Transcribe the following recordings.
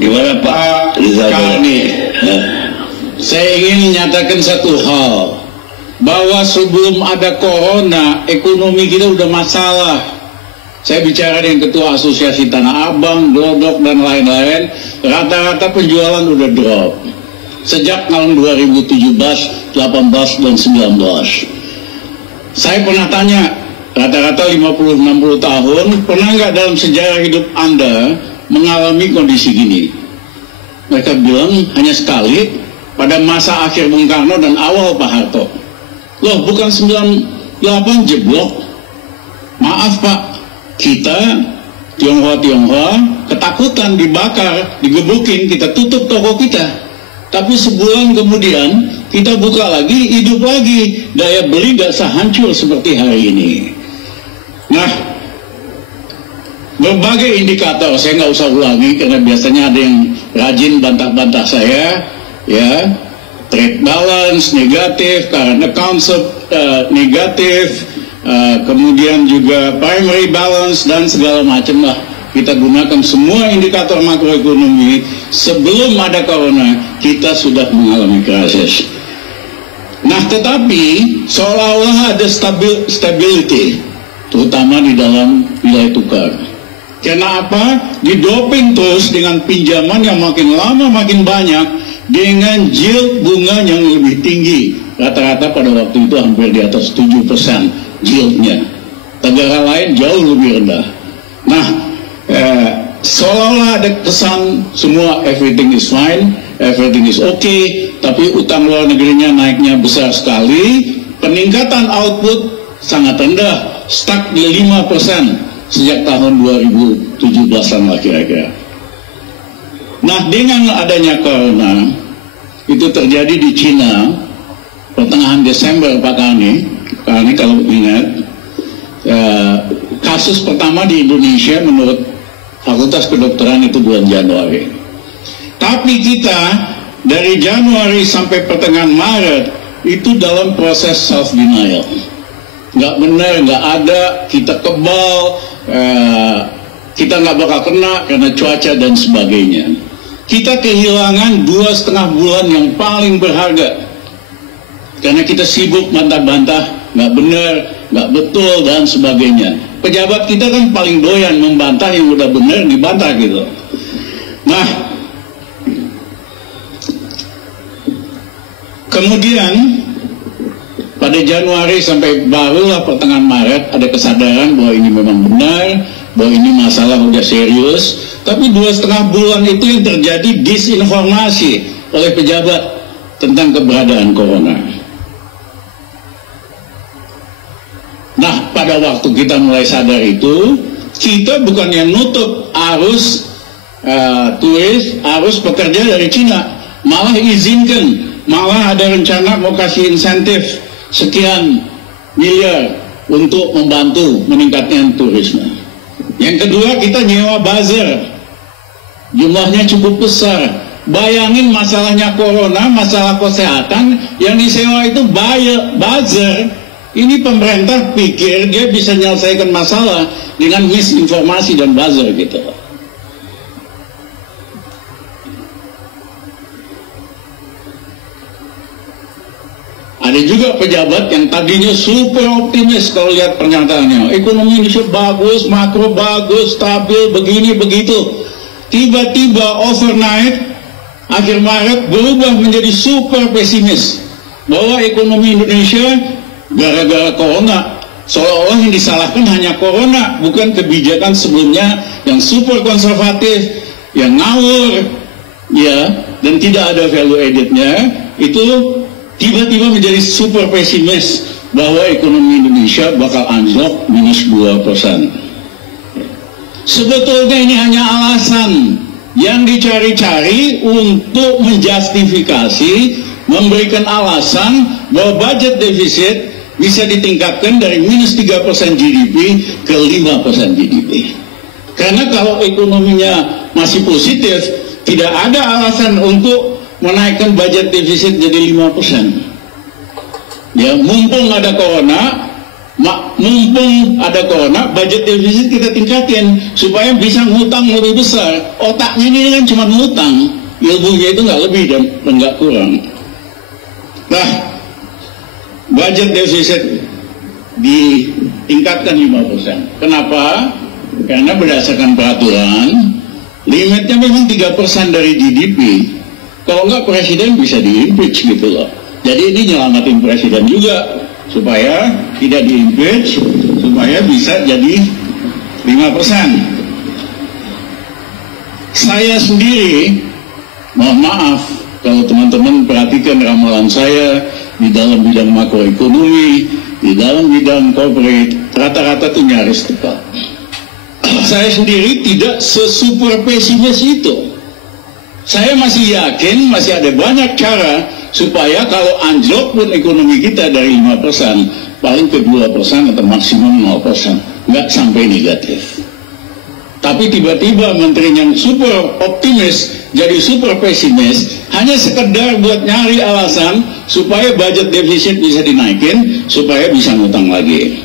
Gimana Pak Kami, saya ingin menyatakan satu hal, bahwa sebelum ada corona, ekonomi kita udah masalah. Saya bicara dengan Ketua Asosiasi Tanah Abang, Glodok, dan lain-lain, rata-rata penjualan udah drop. Sejak tahun 2017, 18, dan 19. Saya pernah tanya, rata-rata 50-60 tahun, pernah nggak dalam sejarah hidup Anda mengalami kondisi gini? Mereka bilang hanya sekali, pada masa akhir Bung Karno dan awal Pak Harto. Loh, bukan 98 jeblok. Maaf Pak, kita Tionghoa ketakutan dibakar, digebukin, kita tutup toko kita. Tapi sebulan kemudian kita buka lagi, hidup lagi, daya beli gak sehancur seperti hari ini. Nah, berbagai indikator, saya nggak usah ulangi karena biasanya ada yang rajin bantah-bantah saya, ya. Trade balance negatif, current account negatif, kemudian juga primary balance dan segala macam lah. Kita gunakan semua indikator makroekonomi. Sebelum ada corona, kita sudah mengalami krisis. Nah, tetapi seolah-olah ada stability, terutama di dalam nilai tukar. Karena apa? Didoping terus dengan pinjaman yang makin lama makin banyak, dengan yield bunga yang lebih tinggi. Rata-rata pada waktu itu hampir di atas 7% yieldnya. Negara lain jauh lebih rendah. Nah, seolah-olah ada kesan semua everything is fine, everything is okay, tapi utang luar negerinya naiknya besar sekali, peningkatan output sangat rendah, stuck di 5% sejak tahun 2017-an lah kira-kira. Nah, dengan adanya corona, itu terjadi di Cina pertengahan Desember Pak Kani kalau ingat, kasus pertama di Indonesia menurut Fakultas Kedokteran itu bulan Januari. Tapi kita dari Januari sampai pertengahan Maret itu dalam proses self denial. Nggak benar, nggak ada, kita kebal, kita nggak bakal kena karena cuaca dan sebagainya. Kita kehilangan 2,5 bulan yang paling berharga karena kita sibuk bantah-bantah, nggak benar, nggak betul dan sebagainya. Pejabat kita kan paling doyan membantah yang udah benar dibantah gitu. Nah, kemudian pada Januari sampai barulah pertengahan Maret ada kesadaran bahwa ini memang benar, bahwa ini masalah udah serius. Tapi 2,5 bulan itu yang terjadi disinformasi oleh pejabat tentang keberadaan corona. Nah, pada waktu kita mulai sadar itu, kita bukan yang nutup arus turis, arus pekerja dari Cina, malah izinkan, malah ada rencana mau kasih insentif sekian miliar untuk membantu meningkatnya turisme. Yang kedua, kita nyewa buzzer, jumlahnya cukup besar. Bayangin masalahnya corona, masalah kesehatan, yang disewa itu buzzer. Ini pemerintah pikir dia bisa menyelesaikan masalah dengan misinformasi dan buzzer gitu. Ada juga pejabat yang tadinya super optimis kalau lihat pernyataannya. Ekonomi Indonesia bagus, makro bagus, stabil, begini, begitu. Tiba-tiba overnight, akhir Maret berubah menjadi super pesimis. Bahwa ekonomi Indonesia gara-gara corona, seolah-olah yang disalahkan hanya corona, bukan kebijakan sebelumnya yang super konservatif, yang ngawur, ya, dan tidak ada value added-nya. Itu tiba-tiba menjadi super pesimis bahwa ekonomi Indonesia bakal anjlok minus 2%. Sebetulnya ini hanya alasan yang dicari-cari untuk menjustifikasi, memberikan alasan bahwa budget defisit bisa ditingkatkan dari minus 3% GDP ke 5% GDP. Karena kalau ekonominya masih positif, tidak ada alasan untuk menaikkan budget defisit jadi 5%. Ya, mumpung ada corona, Mumpung ada corona, budget defisit kita tingkatin supaya bisa ngutang lebih besar. Otaknya ini kan cuma ngutang, ilmunya itu nggak lebih dan nggak kurang. Nah, budget defisit ditingkatkan 5%. Kenapa? Karena berdasarkan peraturan limitnya memang 3% dari GDP. Kalau nggak presiden bisa di-impeach gitu loh. Jadi ini nyelamatin presiden juga supaya tidak di-impeach, supaya bisa jadi 5%. Saya sendiri, mohon maaf kalau teman-teman perhatikan ramalan saya di dalam bidang makroekonomi, di dalam bidang corporate, rata-rata itu nyaris tepat. Saya sendiri tidak sesuper pesimis itu. Saya masih yakin masih ada banyak cara supaya kalau anjlok pun ekonomi kita dari 5%, paling ke 2% atau maksimum 0%, nggak sampai negatif. Tapi tiba-tiba menteri yang super optimis jadi super pesimis hanya sekedar buat nyari alasan supaya budget defisit bisa dinaikin, supaya bisa ngutang lagi.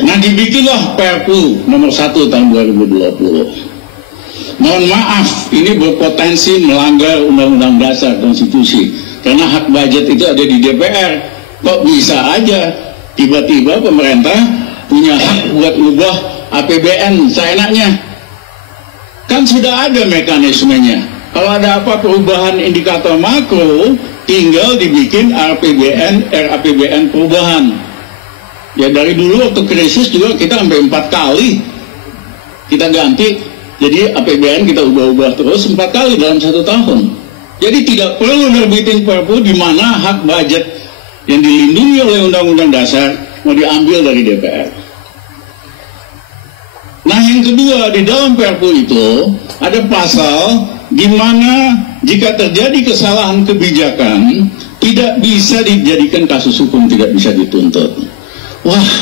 Nah, dibikinlah Perpu nomor 1 tahun 2020. Mohon maaf, ini berpotensi melanggar Undang-Undang Dasar Konstitusi karena hak budget itu ada di DPR. Kok bisa aja tiba-tiba pemerintah punya hak buat ubah APBN seenaknya? Kan sudah ada mekanismenya. Kalau ada apa perubahan indikator makro, tinggal dibikin RAPBN perubahan. Ya dari dulu waktu krisis juga kita sampai 4 kali kita ganti. Jadi APBN kita ubah-ubah terus 4 kali dalam 1 tahun. Jadi tidak perlu nerbitin Perpu di mana hak budget yang dilindungi oleh Undang-Undang Dasar mau diambil dari DPR. Nah, yang kedua, di dalam Perpu itu ada pasal di mana jika terjadi kesalahan kebijakan tidak bisa dijadikan kasus hukum, tidak bisa dituntut. Wah,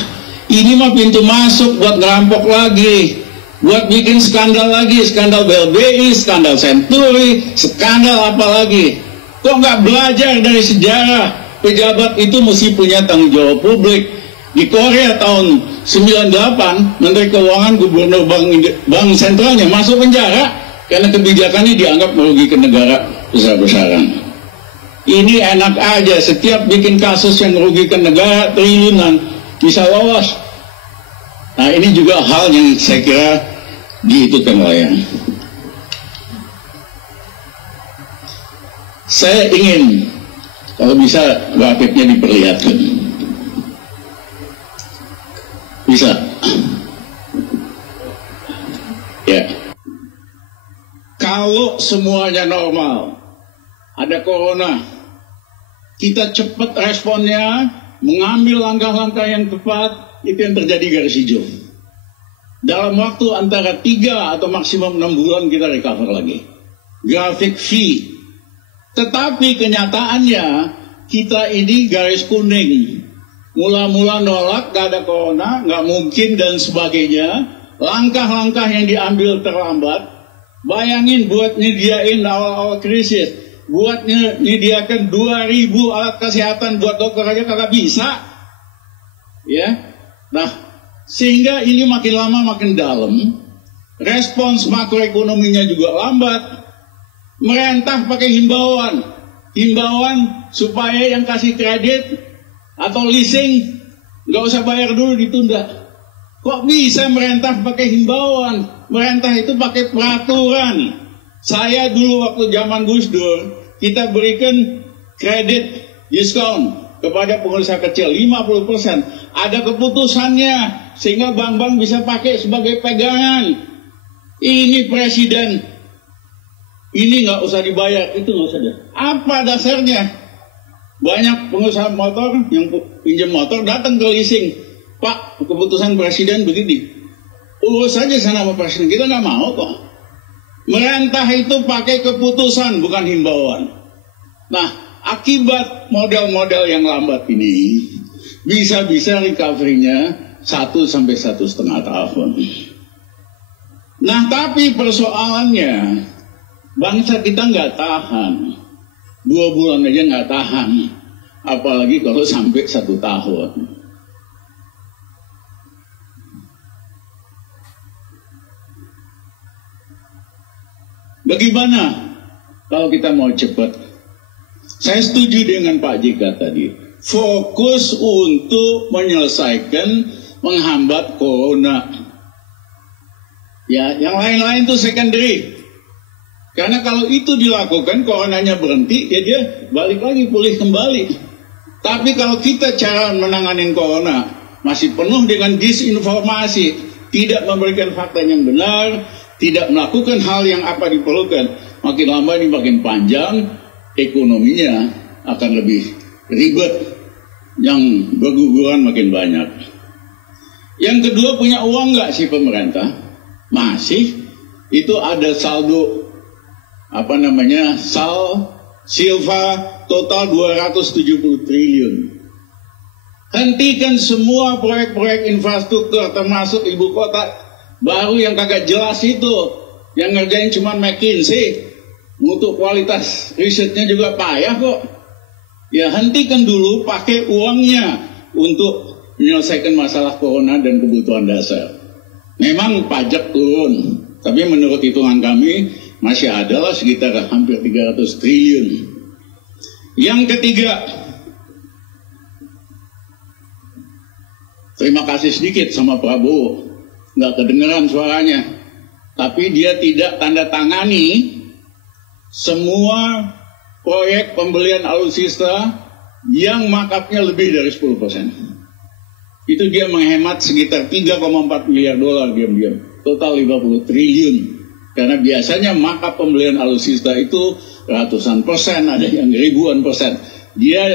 ini mah pintu masuk buat ngerampok lagi, buat bikin skandal lagi, skandal BLBI, skandal Senturi, skandal apa lagi. Kok nggak belajar dari sejarah? Pejabat itu mesti punya tanggung jawab publik. Di Korea tahun 98, Menteri Keuangan, Gubernur Bank Sentralnya masuk penjara karena kebijakannya dianggap merugikan negara besar-besaran. Ini enak aja, setiap bikin kasus yang merugikan negara triliunan bisa lolos. Nah, ini juga hal yang saya kira dihitung oleh. Saya ingin kalau bisa grafiknya diperlihatkan. Bisa? Ya. Kalau semuanya normal, ada corona, kita cepat responnya, mengambil langkah-langkah yang tepat, itu yang terjadi garis hijau. Dalam waktu antara 3 atau maksimum 6 bulan kita recover lagi. Grafik V. Tetapi kenyataannya kita ini garis kuning. Mula-mula nolak, gak ada corona, gak mungkin dan sebagainya. Langkah-langkah yang diambil terlambat. Bayangin buat nyediain awal-awal krisis, buat nyediakan 2.000 alat kesehatan buat dokter aja kagak bisa. Ya. Nah, sehingga ini makin lama makin dalam. Respons makroekonominya juga lambat. Merentah pakai himbauan. Himbauan supaya yang kasih kredit atau leasing nggak usah bayar dulu, ditunda. Kok bisa merentah pakai himbauan? Merentah itu pakai peraturan. Saya dulu waktu zaman Gus Dur, kita berikan kredit diskon kepada pengusaha kecil 50%. Ada keputusannya sehingga bank-bank bisa pakai sebagai pegangan. Ini presiden, ini nggak usah dibayar, itu nggak usah. Apa dasarnya? Banyak pengusaha motor yang pinjam motor datang ke leasing. Pak, keputusan presiden begini. Urus saja sana sama presiden, kita nggak mau kok. Merentah itu pakai keputusan, bukan himbauan. Nah, akibat model-model yang lambat ini, bisa-bisa recovery-nya 1 sampai 1,5 tahun. Nah, tapi persoalannya, bangsa kita nggak tahan. 2 bulan aja nggak tahan. apalagi kalau sampai 1 tahun. Bagaimana kalau kita mau cepat? Saya setuju dengan Pak JK tadi. Fokus untuk menyelesaikan, menghambat corona. Ya, yang lain-lain itu secondary. Karena kalau itu dilakukan, coronanya berhenti, ya dia balik lagi, pulih kembali. Tapi kalau kita cara menangani corona masih penuh dengan disinformasi, tidak memberikan fakta yang benar, tidak melakukan hal yang apa diperlukan, makin lama ini makin panjang, ekonominya akan lebih ribet, yang berguguran makin banyak. Yang kedua, punya uang nggak sih pemerintah? Masih. Itu ada saldo silva total 270 triliun. Hentikan semua proyek-proyek infrastruktur termasuk ibu kota baru yang kagak jelas itu, yang ngerjain cuma McKinsey, untuk kualitas risetnya juga payah kok. Ya hentikan dulu, pakai uangnya untuk menyelesaikan masalah corona dan kebutuhan dasar. Memang pajak turun, tapi menurut hitungan kami masih adalah sekitar hampir 300 triliun. Yang ketiga, terima kasih sedikit sama Prabowo. Nggak kedengeran suaranya, tapi dia tidak tanda tangani semua proyek pembelian alutsista yang markupnya lebih dari 10%. Itu dia menghemat sekitar 3,4 miliar dolar diam-diam, total 50 triliun. Karena biasanya markup pembelian alutsista itu ratusan persen, ada yang ribuan persen. Dia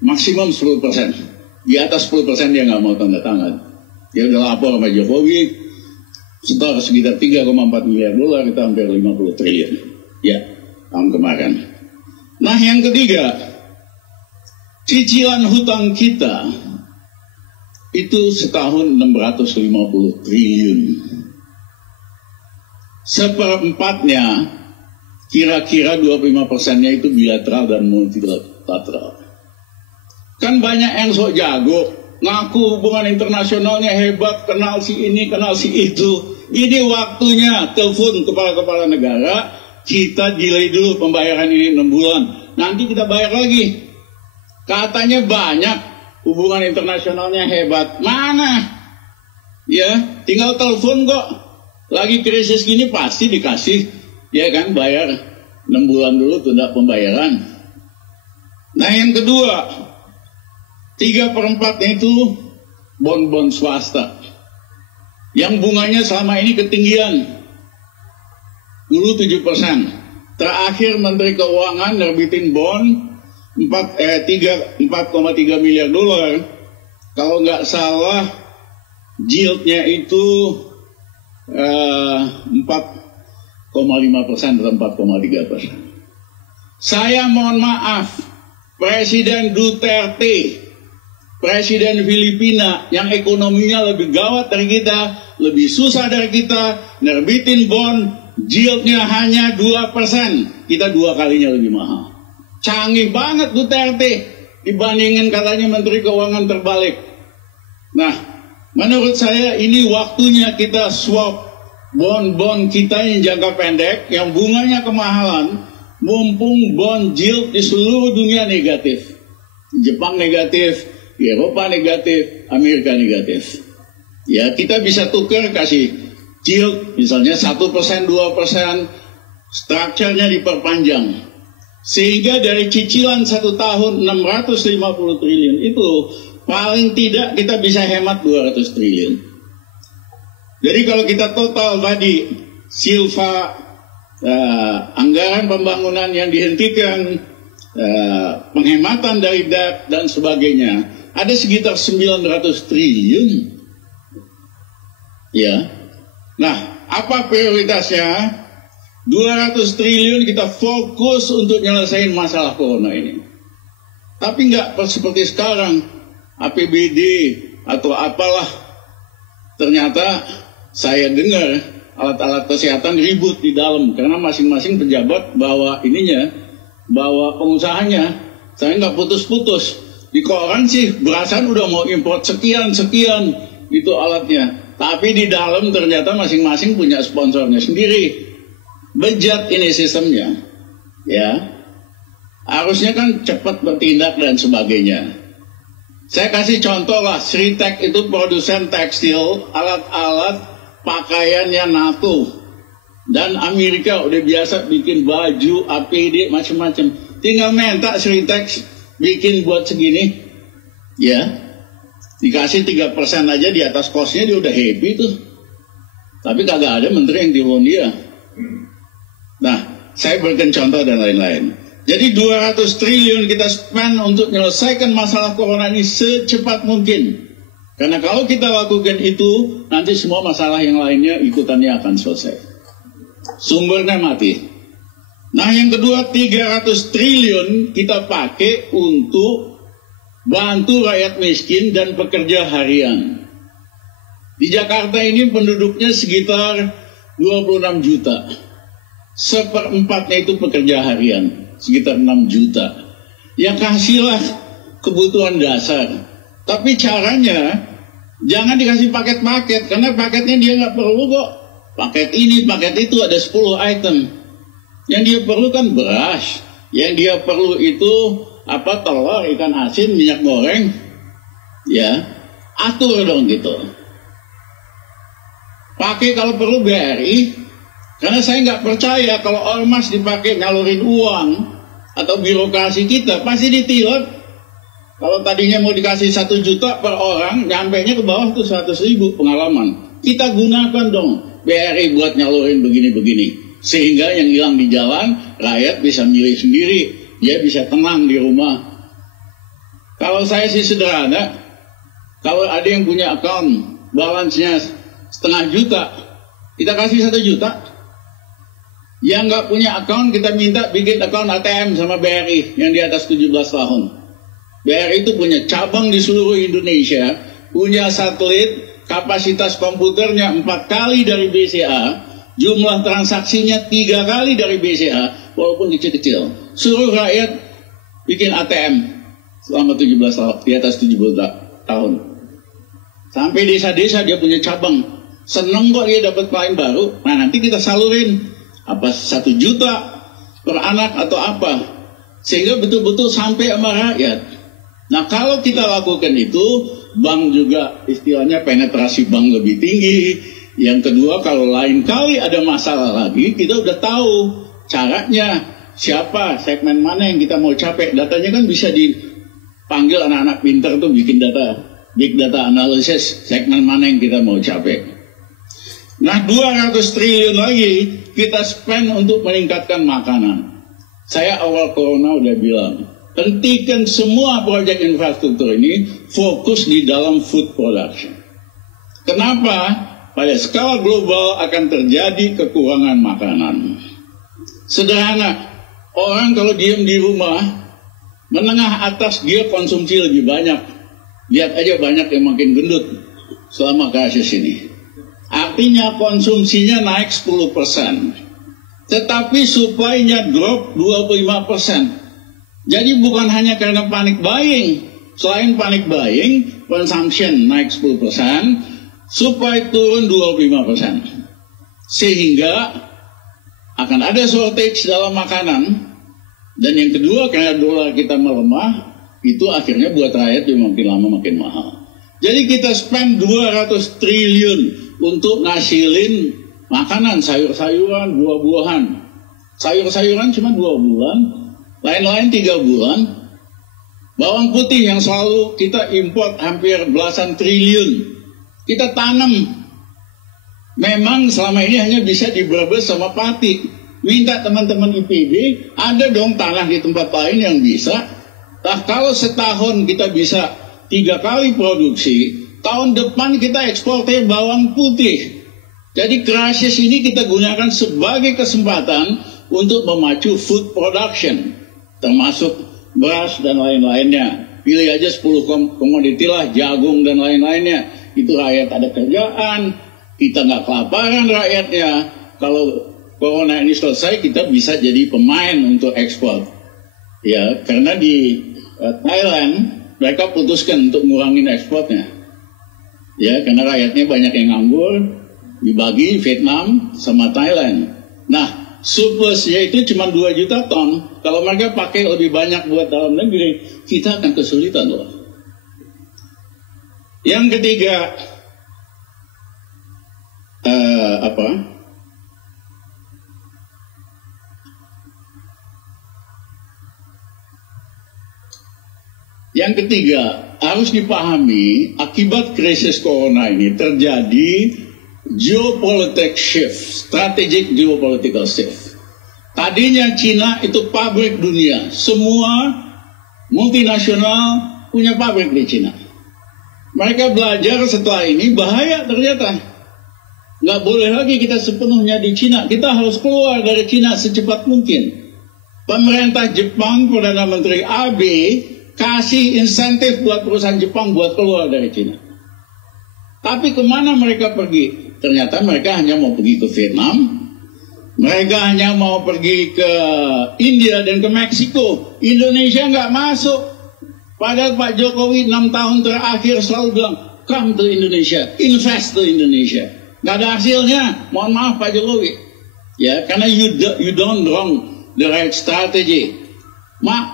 maksimum 10%. Di atas 10% dia nggak mau tanda tangan. Dia udah lapor sama Jokowi, setor sekitar 3,4 miliar dolar, kita hampir 50 triliun. Ya, tahun kemarin. Nah, yang ketiga, cicilan hutang kita itu setahun 650 triliun. Seperempatnya, kira-kira 25%-nya itu bilateral dan multilateral. Kan banyak yang sok jago, ngaku hubungan internasionalnya hebat, kenal si ini, kenal si itu. Ini waktunya telepon kepala-kepala negara, kita delay dulu pembayaran ini 6 bulan. Nanti kita bayar lagi. Katanya banyak, hubungan internasionalnya hebat. Mana? Ya, tinggal telepon kok. Lagi krisis gini pasti dikasih. Ya kan, bayar 6 bulan dulu tunda pembayaran. Nah yang kedua, 3/4 itu bon-bon swasta yang bunganya selama ini ketinggian, dulu 7%. Terakhir Menteri Keuangan nerbitin bon 4,3 miliar dolar. Kalau nggak salah yieldnya itu 4,5% atau 4,3%. Saya mohon maaf, Presiden Duterte, Presiden Filipina yang ekonominya lebih gawat dari kita, lebih susah dari kita, nerbitin bond, yieldnya hanya 2%. Kita 2 kalinya lebih mahal. Canggih banget Duterte dibandingin katanya Menteri Keuangan terbalik. Nah, menurut saya ini waktunya kita swap bond-bond kita yang jangka pendek, yang bunganya kemahalan, mumpung bond yield di seluruh dunia negatif. Jepang negatif, Eropa negatif, Amerika negatif. Ya, kita bisa tukar kasih yield misalnya 1%, 2%, strukturnya diperpanjang. Sehingga dari cicilan 1 tahun 650 triliun itu paling tidak kita bisa hemat 200 triliun. Jadi kalau kita total tadi silva anggaran pembangunan yang dihentikan, penghematan dari debt dan sebagainya, ada sekitar 900 triliun. Ya. Nah, apa prioritasnya? 200 triliun kita fokus untuk nyelesain masalah corona ini. Tapi nggak seperti sekarang, APBD atau apalah. Ternyata saya dengar alat-alat kesehatan ribut di dalam karena masing-masing pejabat bawa ininya, bawa pengusahanya Saya nggak putus-putus. Di koran sih berasan udah mau import sekian itu alatnya. Tapi di dalam ternyata masing-masing punya sponsornya sendiri. Bejat ini sistemnya. Ya. Harusnya kan cepat bertindak dan sebagainya. Saya kasih contoh lah, Sritek itu produsen tekstil, alat-alat pakaiannya NATO. Dan Amerika udah biasa bikin baju, APD, macam-macam. Tinggal minta Sritek bikin buat segini, ya. Dikasih 3% aja di atas kosnya dia udah happy tuh. Tapi kagak ada menteri yang timbun dia. Nah, saya berikan contoh dan lain-lain. Jadi 200 triliun kita spend untuk menyelesaikan masalah corona ini secepat mungkin. Karena kalau kita lakukan itu, nanti semua masalah yang lainnya ikutannya akan selesai. Sumbernya mati. Nah yang kedua, 300 triliun kita pakai untuk bantu rakyat miskin dan pekerja harian. Di Jakarta ini penduduknya sekitar 26 juta. Seperempatnya itu pekerja harian, sekitar 6 juta. Ya kasihlah kebutuhan dasar. Tapi caranya jangan dikasih paket-paket, karena paketnya dia nggak perlu kok. Paket ini, paket itu ada 10 item. Yang dia perlu kan beras. Yang dia perlu itu telur, ikan asin, minyak goreng. Ya, atur dong gitu. Pakai kalau perlu BRI. Karena saya nggak percaya kalau ormas dipakai nyalurin uang atau birokrasi kita pasti ditilep. Kalau tadinya mau dikasih 1 juta per orang, nyampainya ke bawah tuh 100.000 pengalaman. Kita gunakan dong BRI buat nyalurin begini-begini. Sehingga yang hilang di jalan, rakyat bisa milih sendiri. Dia bisa tenang di rumah. Kalau saya sih sederhana, kalau ada yang punya account, balance-nya 0,5 juta, kita kasih 1 juta. Yang nggak punya account, kita minta bikin account ATM sama BRI yang di atas 17 tahun. BRI itu punya cabang di seluruh Indonesia, punya satelit, kapasitas komputernya 4 kali dari BCA, jumlah transaksinya 3 kali dari BCA, walaupun kecil-kecil. Suruh rakyat bikin ATM selama 17 tahun, di atas 70 tahun. Sampai desa-desa dia punya cabang. Seneng kok dia dapat klien baru. Nah nanti kita salurin. Apa 1 juta per anak atau apa. Sehingga betul-betul sampai sama rakyat. Nah kalau kita lakukan itu, bank juga istilahnya penetrasi bank lebih tinggi. Yang kedua, kalau lain kali ada masalah lagi, kita udah tahu caranya. Siapa, segmen mana yang kita mau capai. Datanya kan bisa dipanggil anak-anak pintar tuh bikin data, big data analysis, segmen mana yang kita mau capai. Nah 200 triliun lagi kita spend untuk meningkatkan makanan. Saya awal corona udah bilang, hentikan semua proyek infrastruktur ini, fokus di dalam food production. Kenapa? Pada skala global akan terjadi kekurangan makanan. Sederhana, orang kalau diam di rumah, menengah atas dia konsumsi lebih banyak. Lihat aja banyak yang makin gendut selama krisis ini. Artinya konsumsinya naik 10%. Tetapi supply-nya drop 25%. Jadi bukan hanya karena panic buying. Selain panic buying, consumption naik 10%, supply turun 25%. Sehingga akan ada shortage dalam makanan. Dan yang kedua, karena dolar kita melemah, itu akhirnya buat rakyat yang makin lama makin mahal. Jadi kita spend 200 triliun untuk ngasilin makanan, sayur-sayuran, buah-buahan. Sayur-sayuran cuma 2 bulan, lain-lain 3 bulan. Bawang putih yang selalu kita import hampir belasan triliun, kita tanam. Memang selama ini hanya bisa di Brebes sama Pati. Minta teman-teman IPB, ada dong tanah di tempat lain yang bisa. Nah kalau setahun kita bisa 3 kali produksi, tahun depan kita ekspornya bawang putih. Jadi krisis ini kita gunakan sebagai kesempatan untuk memacu food production, termasuk beras dan lain-lainnya. Pilih aja 10 komoditi lah, jagung dan lain-lainnya. Itu rakyat ada kerjaan, kita nggak kelaparan rakyatnya. Kalau corona ini selesai, kita bisa jadi pemain untuk ekspor. Ya, karena di Thailand mereka putuskan untuk ngurangin ekspornya. Ya, karena rakyatnya banyak yang nganggur, dibagi Vietnam sama Thailand. Nah, surplusnya itu cuma 2 juta ton. Kalau mereka pakai lebih banyak buat dalam negeri, kita akan kesulitan loh. Yang ketiga, Yang ketiga, harus dipahami akibat krisis corona ini terjadi geopolitical shift, strategic geopolitical shift. Tadinya Cina itu pabrik dunia, semua multinasional punya pabrik di Cina. Mereka belajar setelah ini bahaya ternyata. Nggak boleh lagi kita sepenuhnya di Cina, kita harus keluar dari Cina secepat mungkin. Pemerintah Jepang, Perdana Menteri Abe, kasih insentif buat perusahaan Jepang buat keluar dari Cina. Tapi kemana mereka pergi? Ternyata mereka hanya mau pergi ke Vietnam, mereka hanya mau pergi ke India dan ke Meksiko. Indonesia nggak masuk. Padahal Pak Jokowi 6 tahun terakhir selalu bilang, come to Indonesia, invest to Indonesia. Nggak ada hasilnya, mohon maaf Pak Jokowi. Ya, karena you don't wrong the right strategy.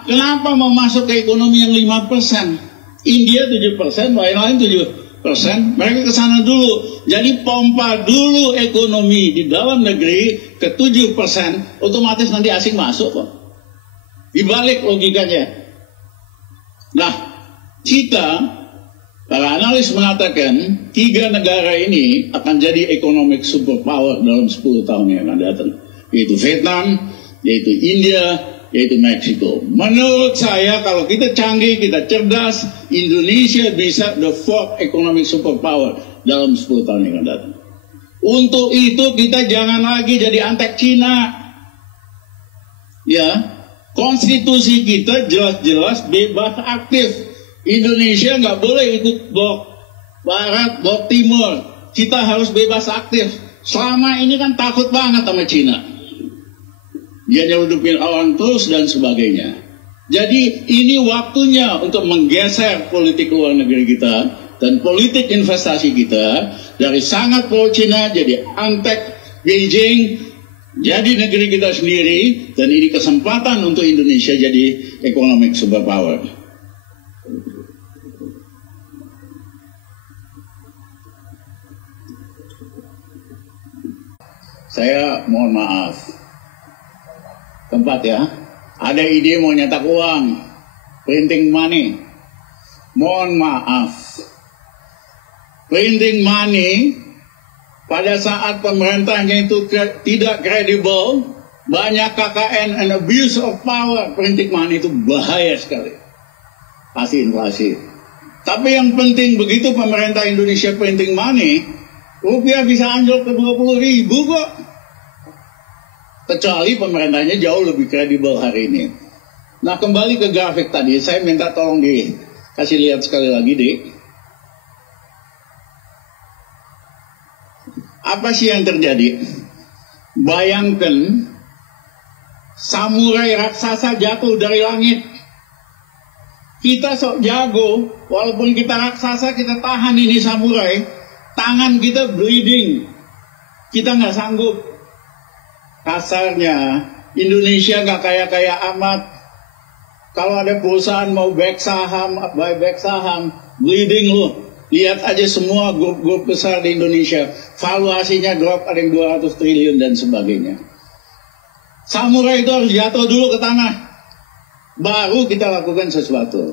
Kenapa mau masuk ke ekonomi yang 5%? India 7%, lain-lain 7%. Mereka ke sana dulu. Jadi pompa dulu ekonomi di dalam negeri ke 7%, otomatis nanti asing masuk kok. Dibalik logikanya. Nah, kita, para analis mengatakan 3 negara ini akan jadi economic superpower dalam 10 tahun yang akan datang. Yaitu Vietnam, yaitu India, yaitu Meksiko. Menurut saya kalau kita canggih, kita cerdas, Indonesia bisa the 4th economic superpower dalam 10 tahun yang akan datang. Untuk itu kita jangan lagi jadi antek Cina. Ya, konstitusi kita jelas-jelas bebas aktif. Indonesia nggak boleh ikut blok barat, blok timur. Kita harus bebas aktif. Selama ini kan takut banget sama Cina. Dia nyeludupin orang terus dan sebagainya. Jadi ini waktunya untuk menggeser politik luar negeri kita dan politik investasi kita dari sangat pro Cina jadi antek Beijing, jadi negeri kita sendiri, dan ini kesempatan untuk Indonesia jadi economic superpower. Saya mohon maaf. Tempat ya, ada ide mau nyetak uang, printing money. Mohon maaf, printing money pada saat pemerintahnya itu tidak kredibel, banyak KKN and abuse of power, printing money itu bahaya sekali. Pasti inflasi. Tapi yang penting begitu pemerintah Indonesia printing money, rupiah bisa anjlok ke 20.000 kok. Kecuali pemerintahnya jauh lebih kredibel hari ini. Nah, kembali ke grafik tadi, saya minta tolong dikasih lihat sekali lagi, Dik. Apa sih yang terjadi? Bayangkan samurai raksasa jatuh dari langit. Kita sok jago, walaupun kita raksasa, kita tahan ini samurai. Tangan kita bleeding. Kita nggak sanggup. Kasarnya, Indonesia nggak kaya-kaya amat. Kalau ada perusahaan mau buyback saham, bleeding loh. Lihat aja semua grup-grup besar di Indonesia. Valuasinya drop, ada yang 200 triliun dan sebagainya. Samurai itu harus jatuh dulu ke tanah. Baru kita lakukan sesuatu.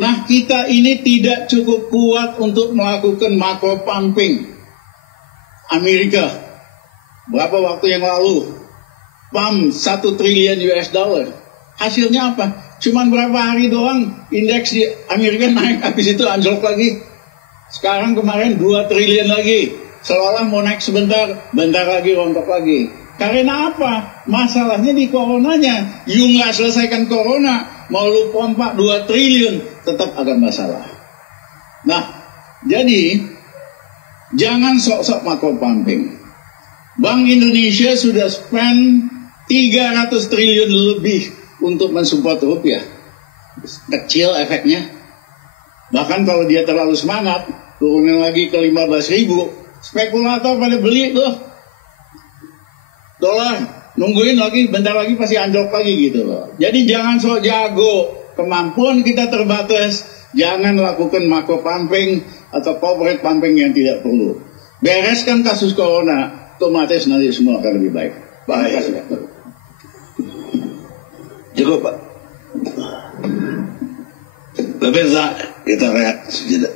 Nah, kita ini tidak cukup kuat untuk melakukan macro pumping. Amerika berapa waktu yang lalu pump 1 triliun US dollar. Hasilnya apa? Cuman berapa hari doang indeks di Amerika naik, habis itu anjlok lagi. Sekarang kemarin 2 triliun lagi. Seolah mau naik sebentar, bentar lagi rontok lagi. Karena apa? Masalahnya di coronanya. You nggak selesaikan corona, mau lu pompa 2 triliun, tetap akan masalah. Nah, jadi jangan sok-sok macro pumping. Bank Indonesia sudah spend 300 triliun lebih untuk mensupport rupiah. Kecil efeknya. Bahkan kalau dia terlalu semangat, turunin lagi ke 15.000, spekulator pada beli tuh. Dolar, nungguin lagi, bentar lagi pasti anjlok lagi gitu loh. Jadi jangan sok jago, kemampuan kita terbatas, jangan lakukan macro pumping atau corporate pumping yang tidak perlu. Bereskan kasus corona, otomatis nanti semua akan lebih baik. Terima kasih. Cukup Pak. Pemirsa, kita rehat sejenak.